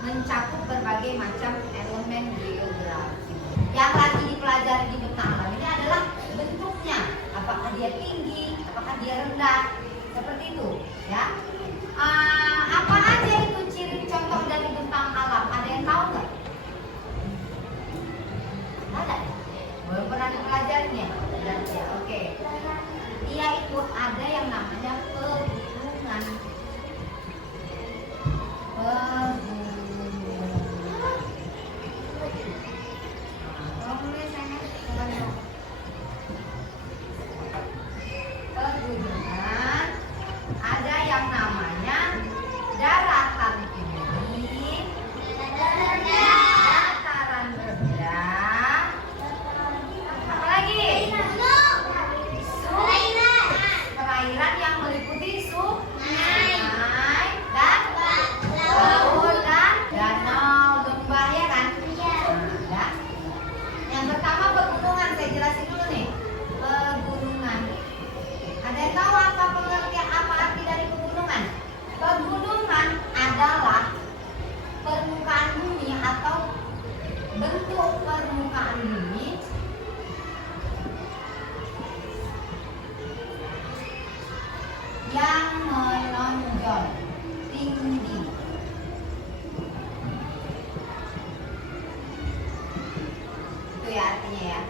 mencakup berbagai macam elemen geografi. Yang lagi dipelajari di bentang alam ini adalah bentuknya, apakah dia tinggi, apakah dia rendah, seperti itu, ya. Apa aja itu ciri contoh dari bentang alam? Ada yang tahu nggak? Ada? Belum pernah dipelajarinya? Ya, oke. Dia itu ada yang namanya pegunungan. Pegunungan ada yang namanya daratan tinggi, dataran rendah, apa lagi? Perairan yang meliputi sungai dan laut dan danau, lembah, ya kan? Ya. Yang pertama pegunungan, saya jelasin dulu nih. Pegunungan. Ada yang tahu apa pengertian, apa arti dari pegunungan? Pegunungan adalah permukaan bumi atau bentuk permukaan bumi yang menonjol tinggi. Itu ya artinya ya.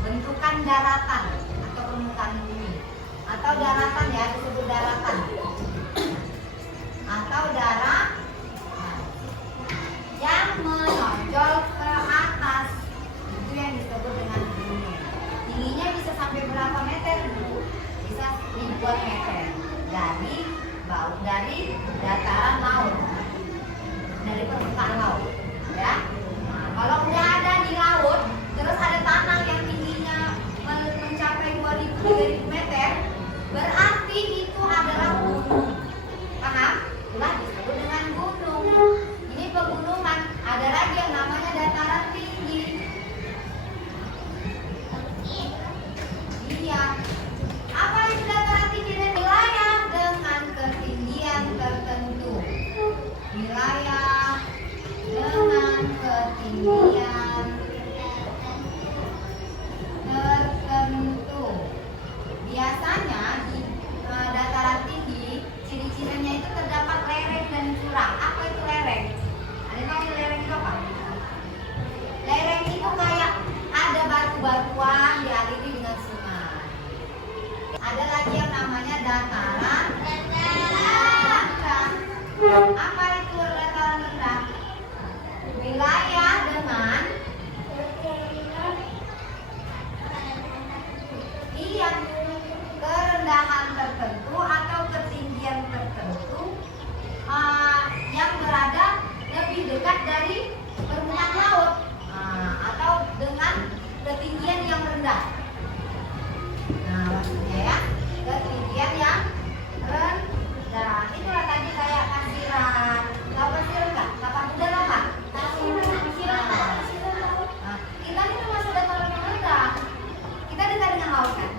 Bentukan daratan atau permukaan bumi. Atau daratan ya, disebut daratan. Atau darah yang menonjol ke atas. Itu yang disebut dengan gunung. Tingginya bisa sampai berapa meter, Bu? Bisa ribuan meter. Dari dataran laut, dari permukaan laut, ya. Nah, kalau udah ada di laut, terus ada tanah yang tingginya mencapai 2000-3000 meter, berarti itu adalah gunung. Paham? Itulah disebut dengan gunung. Ini pegunungan. Ada lagi yang namanya dataran tinggi. Iya. Apa itu dataran tinggi? Wilayah dengan ketinggian tertentu. Wilayah dengan ketinggian tertentu. Biasanya di dataran tinggi, ciri-cirinya itu terdapat lereng dan jurang. Apa itu lereng? Ada yang tahu lereng itu apa? Lereng itu kayak ada batu-batuan dialiri dengan sungai. Ada lagi yang namanya dataran rendah. Apa itu dataran rendah? Wilayah dengan kerendahan tertentu atau ketinggian tertentu yang berada lebih dekat dari permukaan laut atau dengan ketinggian yang rendah. Nah, maksudnya ya, ketinggian yang rendah. Itulah tadi kayak pasiran. Tahu pasiran nggak? Tapak kuda apa? Nah, kita ini termasuk dataran yang rendah. Kita dekat dengan laut kan?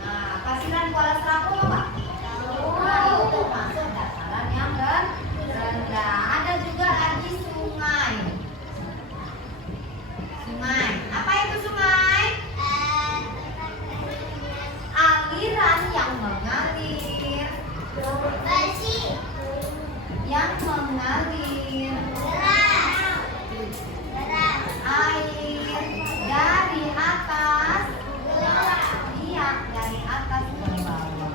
Nah, pasiran Kuala Serapu apa? Itu masuk dataran yang rendah. Ada juga lagi sungai. Sungai. Apa itu sungai? Aliran yang mengalir. Yang mengalir. Air dari atas. Iya, dari atas ke bawah.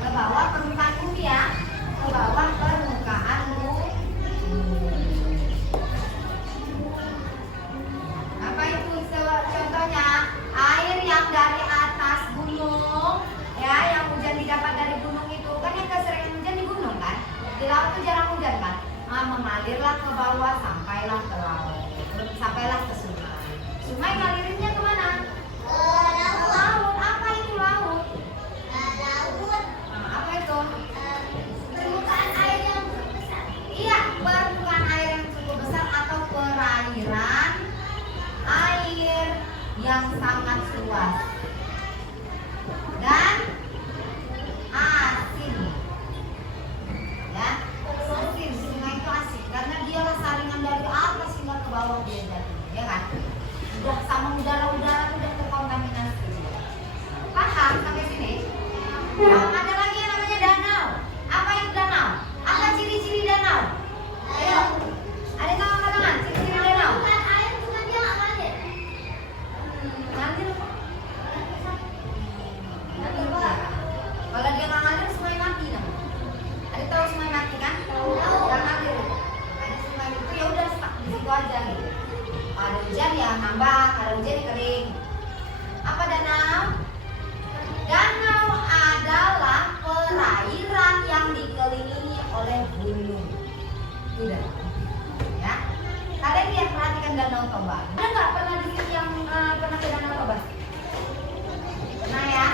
Ke bawah permukaan bumi ya. Ke bawah permukaan bumi. Apa itu contohnya? Air yang dari atas gunung, ya, yang hujan didapat dari gunung itu kan, yang keseringan hujan di gunung kan. Di laut itu jarang hujan kan. Mengalirlah ke bawah sampailah ke laut, sampailah ke sungai. Sungai ngalirinnya kemana? Ke laut. Apa itu laut? Apa itu? Permukaan air yang cukup besar. Iya, permukaan air yang cukup besar atau perairan air yang sangat luas dan asin. Ya, Danau Toba. Ada nggak pernah di sini yang pernah ke Danau Toba? Pernah ya?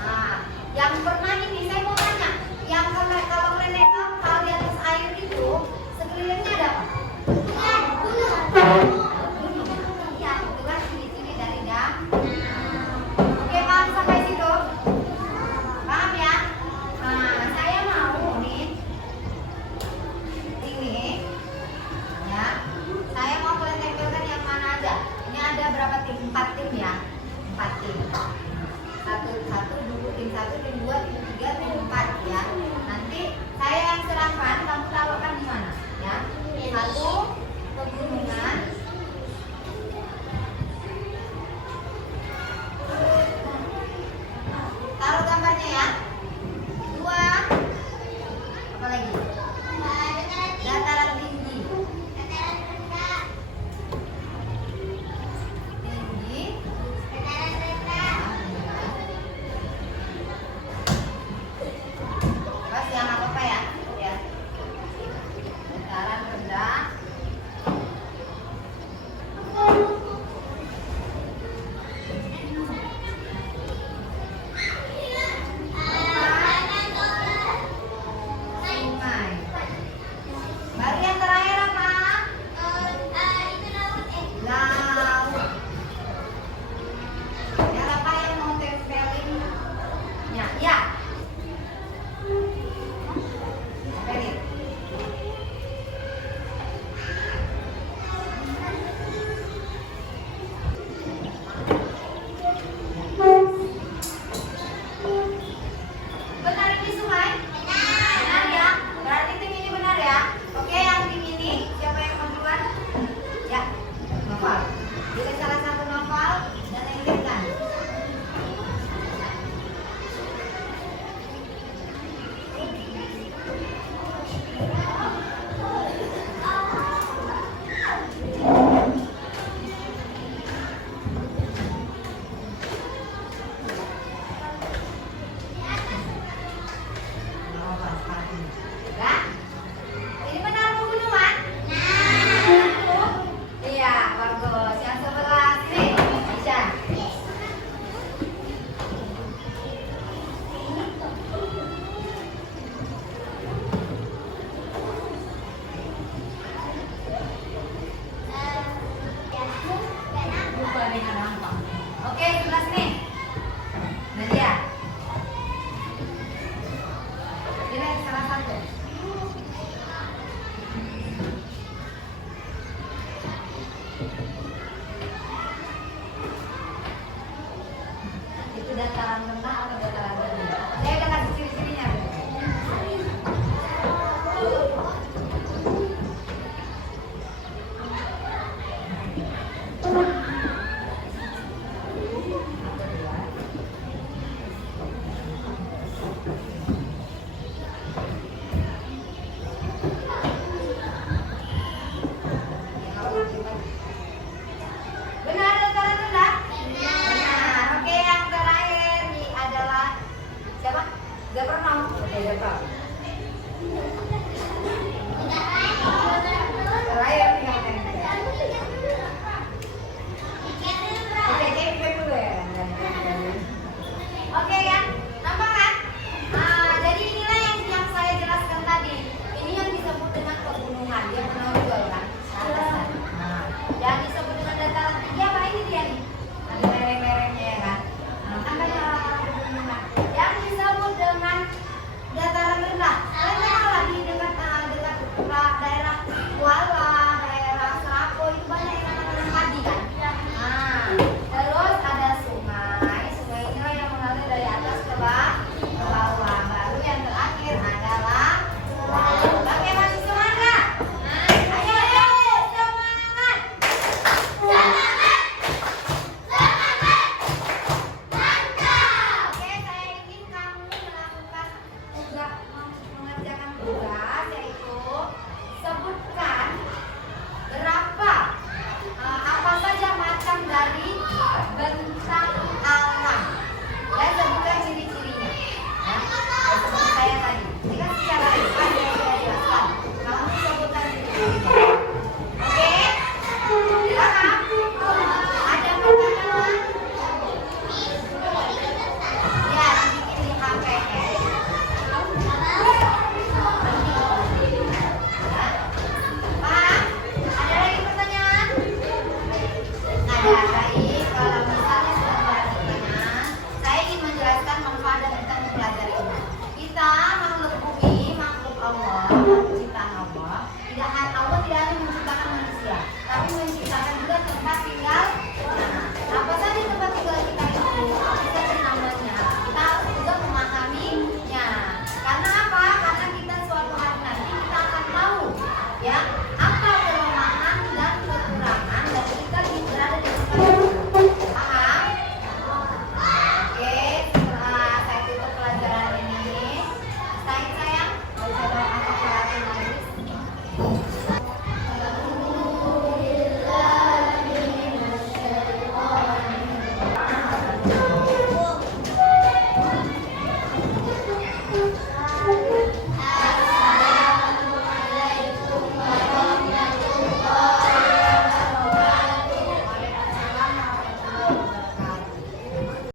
Nah, yang pernah ini saya mau tanya, yang kalau kalian lihat kapal di atas air itu sekelilingnya ada apa? Gunung. Iya, itu kan ciri-ciri dari Oke, paham sampai situ? Paham ya? Nah, saya mau nih ini ya. Saya mau kalian tempelkan yang mana aja. Ini ada berapa tim? 4 tim ya. 4 tim. Satu dulu tim 1, tim 2, tim 3, tim 4 ya. Nanti saya yang serahkan, kamu taruhkan di mana ya. 1 pegunungan. Taruh gambarnya ya. 2 apa lagi?